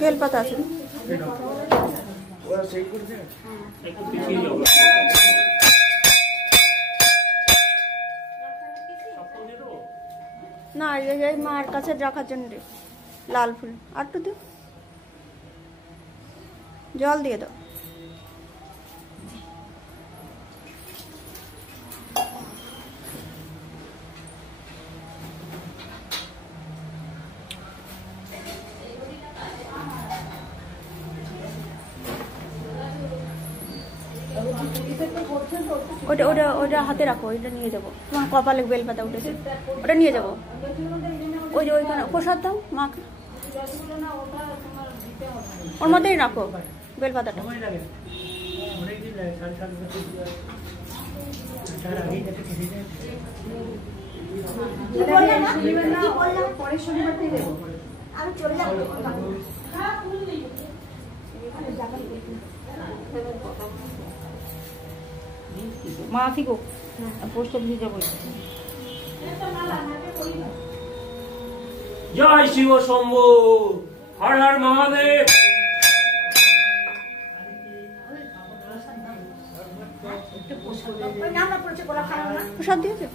বেলপাতা আছে না, এই মার কাছে রাখার জন্য রে লাল ফুল। আর একটু দিও, জল দিয়ে দাও। ওটা ওটা ওটা হাতে রাখো, ওইটা নিয়ে যাবো। তোমার কপালে বেলপাতা উঠেছে, ওটা নিয়ে যাবো। ওই যে ওইখানে প্রসাদ দাও মাকে, ওর মধ্যেই রাখো বেলপাতাটা। মা আসিগো পোস্ট অফিসে যাবো। জয় শিব শম্ভু, হর হর মহাদেব। প্রসাদ দিয়েছে।